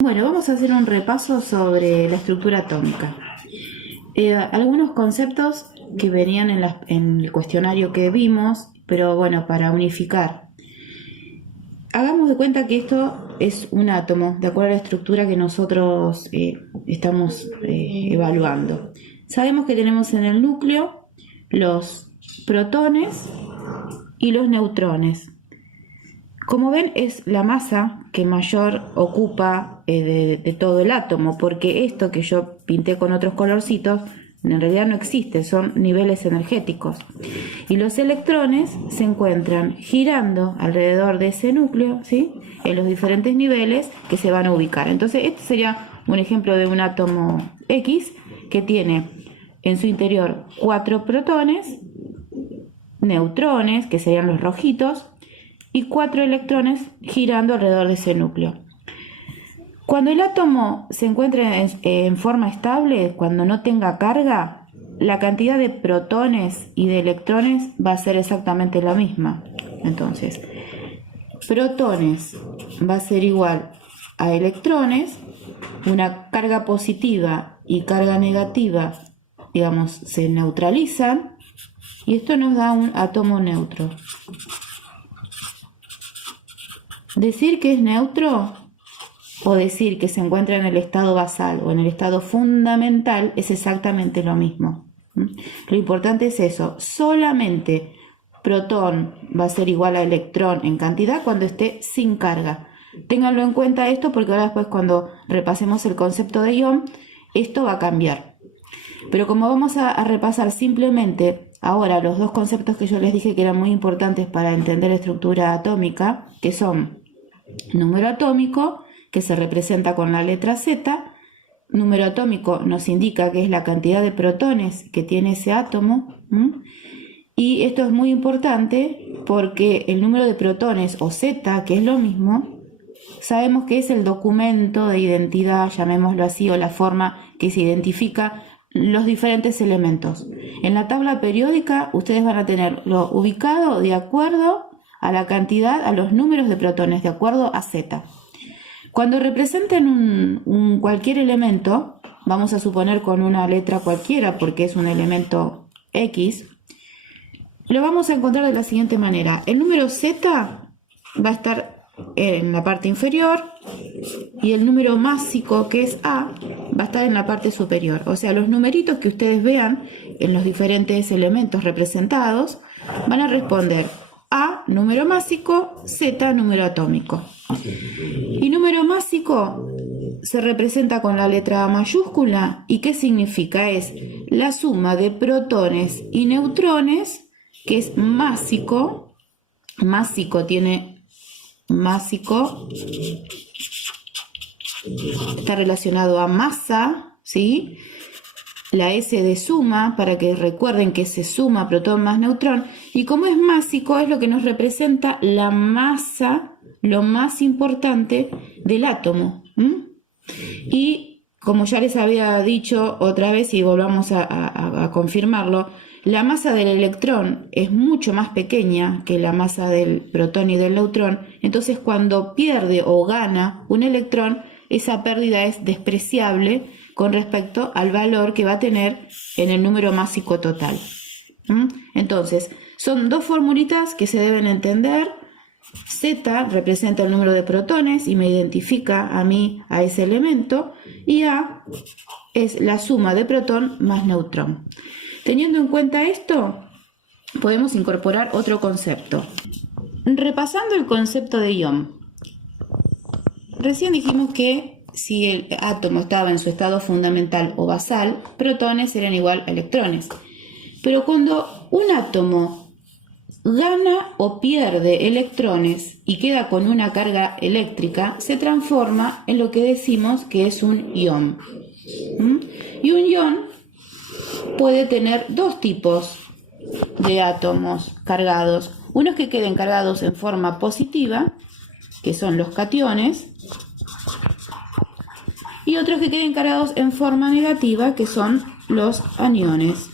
Bueno, vamos a hacer un repaso sobre la estructura atómica. Algunos conceptos que venían en el cuestionario que vimos, pero bueno, para unificar. Hagamos de cuenta que esto es un átomo, de acuerdo a la estructura que nosotros estamos evaluando. Sabemos que tenemos en el núcleo los protones y los neutrones. Como ven, es la masa que mayor ocupa de todo el átomo, porque esto que yo pinté con otros colorcitos en realidad no existe, son niveles energéticos. Y los electrones se encuentran girando alrededor de ese núcleo, ¿sí?, en los diferentes niveles que se van a ubicar. Entonces, este sería un ejemplo de un átomo X que tiene en su interior 4 protones, neutrones, que serían los rojitos, y 4 electrones girando alrededor de ese núcleo. Cuando el átomo se encuentre en forma estable, cuando no tenga carga, la cantidad de protones y de electrones va a ser exactamente la misma. Entonces, protones va a ser igual a electrones, una carga positiva y carga negativa, digamos, se neutralizan, y esto nos da un átomo neutro. Decir que es neutro o decir que se encuentra en el estado basal o en el estado fundamental es exactamente lo mismo. Lo importante es eso, solamente protón va a ser igual a electrón en cantidad cuando esté sin carga. Ténganlo en cuenta esto porque ahora después cuando repasemos el concepto de ion, esto va a cambiar. Pero como vamos a repasar simplemente ahora los dos conceptos que yo les dije que eran muy importantes para entender la estructura atómica, que son número atómico, que se representa con la letra Z. Número atómico nos indica que es la cantidad de protones que tiene ese átomo. Y esto es muy importante porque el número de protones, o Z, que es lo mismo, sabemos que es el documento de identidad, llamémoslo así, o la forma que se identifica los diferentes elementos. En la tabla periódica ustedes van a tenerlo ubicado de acuerdo a la cantidad, a los números de protones, de acuerdo a Z. Cuando representen cualquier elemento, vamos a suponer con una letra cualquiera porque es un elemento X, lo vamos a encontrar de la siguiente manera. El número Z va a estar en la parte inferior y el número másico, que es A, va a estar en la parte superior. O sea, los numeritos que ustedes vean en los diferentes elementos representados van a responder A, número másico, Z, número atómico. Y número másico se representa con la letra A mayúscula. ¿Y qué significa? Es la suma de protones y neutrones, que es másico. Másico tiene másico, está relacionado a masa, ¿sí? La S de suma, para que recuerden que se suma protón más neutrón, y como es másico es lo que nos representa la masa, lo más importante del átomo. Y como ya les había dicho otra vez y volvamos a confirmarlo, la masa del electrón es mucho más pequeña que la masa del protón y del neutrón. Entonces cuando pierde o gana un electrón, esa pérdida es despreciable con respecto al valor que va a tener en el número másico total. Entonces, son dos formulitas que se deben entender. Z representa el número de protones y me identifica a mí a ese elemento, y A es la suma de protón más neutrón. Teniendo en cuenta esto, podemos incorporar otro concepto. Repasando el concepto de ion, recién dijimos que si el átomo estaba en su estado fundamental o basal, protones eran igual a electrones. Pero cuando un átomo gana o pierde electrones y queda con una carga eléctrica, se transforma en lo que decimos que es un ion. Y un ion puede tener dos tipos de átomos cargados. Unos que queden cargados en forma positiva, que son los cationes, y otros que queden cargados en forma negativa, que son los aniones.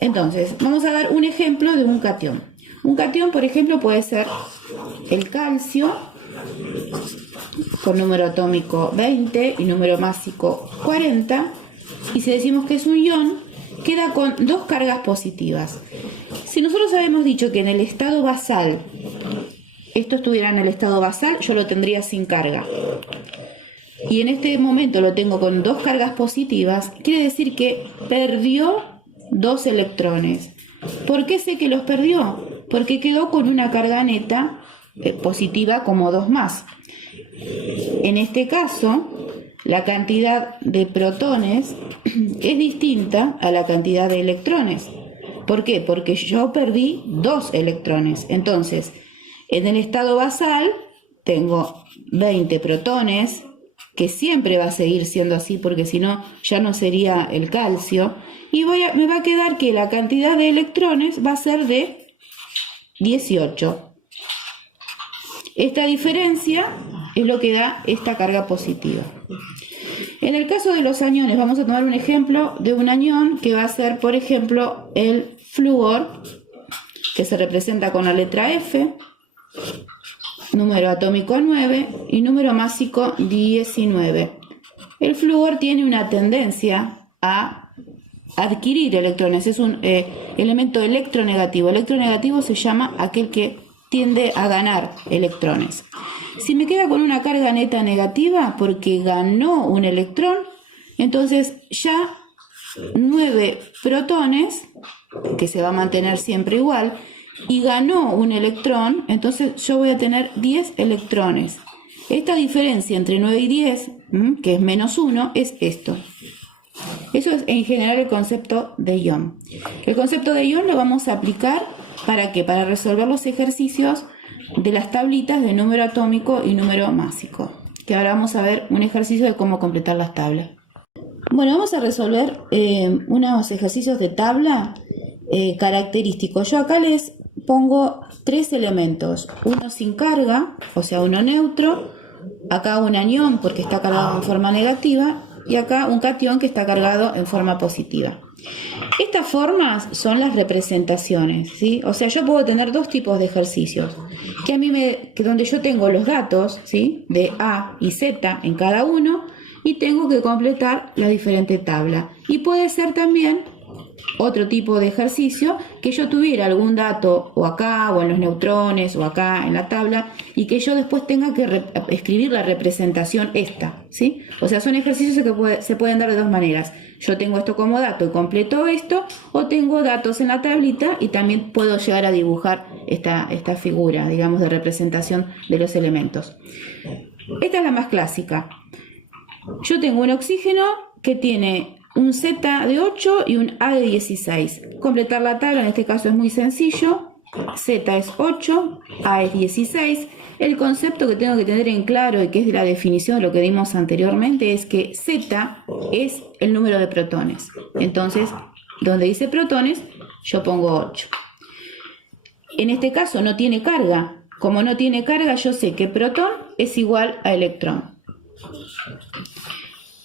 Entonces, vamos a dar un ejemplo de un catión. Un catión, por ejemplo, puede ser el calcio con número atómico 20 y número másico 40. Y si decimos que es un ion, queda con dos cargas positivas. Si nosotros habíamos dicho que en el estado basal, esto estuviera en el estado basal, yo lo tendría sin carga. Y en este momento lo tengo con dos cargas positivas, quiere decir que perdió dos electrones. ¿Por qué sé que los perdió? Porque quedó con una carga neta positiva como 2 más. En este caso, la cantidad de protones es distinta a la cantidad de electrones. ¿Por qué? Porque yo perdí 2 electrones. Entonces, en el estado basal tengo 20 protones, que siempre va a seguir siendo así porque si no ya no sería el calcio, y me va a quedar que la cantidad de electrones va a ser de 18. Esta diferencia es lo que da esta carga positiva. En el caso de los aniones, vamos a tomar un ejemplo de un anión que va a ser, por ejemplo, el flúor, que se representa con la letra F, número atómico 9 y número másico 19. El flúor tiene una tendencia a adquirir electrones, es un elemento electronegativo. Electronegativo se llama aquel que tiende a ganar electrones. Si me queda con una carga neta negativa porque ganó un electrón, entonces ya 9 protones, que se va a mantener siempre igual, y ganó un electrón, entonces yo voy a tener 10 electrones. Esta diferencia entre 9 y 10, que es menos 1, es esto. Eso es en general el concepto de ion. El concepto de ion lo vamos a aplicar ¿para qué? Para resolver los ejercicios de las tablitas de número atómico y número másico. Que ahora vamos a ver un ejercicio de cómo completar las tablas. Bueno, vamos a resolver unos ejercicios de tabla característicos. Yo acá les pongo 3 elementos, uno sin carga, o sea uno neutro, acá un anión porque está cargado en forma negativa y acá un catión que está cargado en forma positiva. Estas formas son las representaciones, ¿sí? O sea, yo puedo tener dos tipos de ejercicios, que donde yo tengo los datos, ¿sí? De A y Z en cada uno y tengo que completar la diferente tabla. Y puede ser también otro tipo de ejercicio que yo tuviera algún dato o acá o en los neutrones o acá en la tabla y que yo después tenga que escribir la representación esta, ¿sí? O sea, son ejercicios que se pueden dar de dos maneras. Yo tengo esto como dato y completo esto, o tengo datos en la tablita y también puedo llegar a dibujar esta figura, digamos, de representación de los elementos. Esta es la más clásica. Yo tengo un oxígeno que tiene un Z de 8 y un A de 16. Completar la tabla en este caso es muy sencillo. Z es 8, A es 16. El concepto que tengo que tener en claro y que es de la definición de lo que dimos anteriormente es que Z es el número de protones. Entonces, donde dice protones, yo pongo 8. En este caso no tiene carga. Como no tiene carga, yo sé que protón es igual a electrón.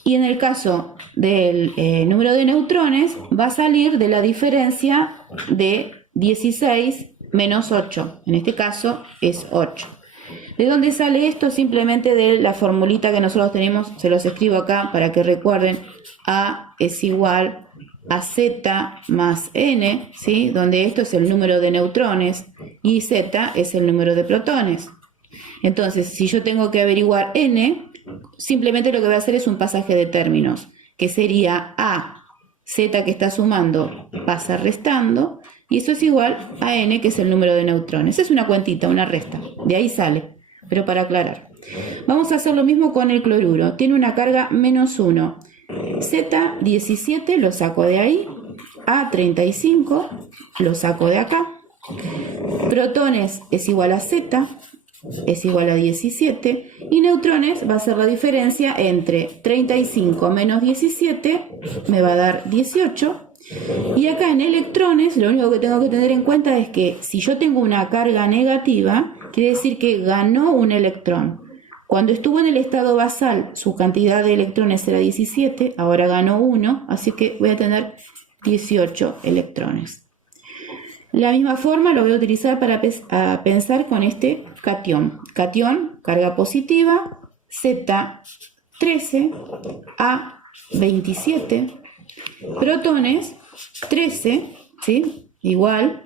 Y en el caso del número de neutrones, va a salir de la diferencia de 16 menos 8. En este caso es 8. ¿De dónde sale esto? Simplemente de la formulita que nosotros tenemos, se los escribo acá para que recuerden. A es igual a Z más N, ¿sí? Donde esto es el número de neutrones y Z es el número de protones. Entonces, si yo tengo que averiguar N, simplemente lo que voy a hacer es un pasaje de términos, que sería A, Z que está sumando pasa restando, y eso es igual a N, que es el número de neutrones. Es una cuentita, una resta, de ahí sale, pero para aclarar. Vamos a hacer lo mismo con el cloruro, tiene una carga menos 1. Z, 17, lo saco de ahí, A, 35, lo saco de acá. Protones es igual a Z, es igual a 17, y neutrones va a ser la diferencia entre 35 menos 17, me va a dar 18, y acá en electrones lo único que tengo que tener en cuenta es que si yo tengo una carga negativa, quiere decir que ganó un electrón. Cuando estuvo en el estado basal, su cantidad de electrones era 17, ahora ganó 1, así que voy a tener 18 electrones. La misma forma lo voy a utilizar para pensar con este catión. Catión, carga positiva, Z13, A 27, protones 13, ¿sí? Igual,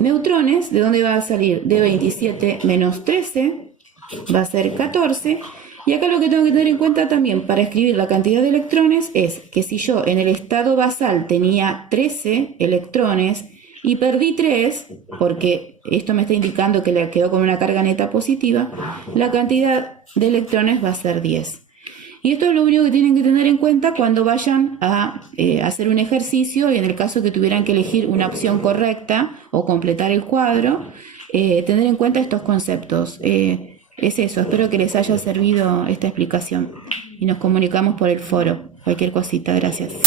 neutrones, ¿de dónde va a salir? De 27 menos 13, va a ser 14. Y acá lo que tengo que tener en cuenta también para escribir la cantidad de electrones es que si yo en el estado basal tenía 13 electrones y perdí 3, porque esto me está indicando que le quedó con una carga neta positiva, la cantidad de electrones va a ser 10. Y esto es lo único que tienen que tener en cuenta cuando vayan a hacer un ejercicio y en el caso que tuvieran que elegir una opción correcta o completar el cuadro, tener en cuenta estos conceptos. Es eso, espero que les haya servido esta explicación y nos comunicamos por el foro. Cualquier cosita, gracias.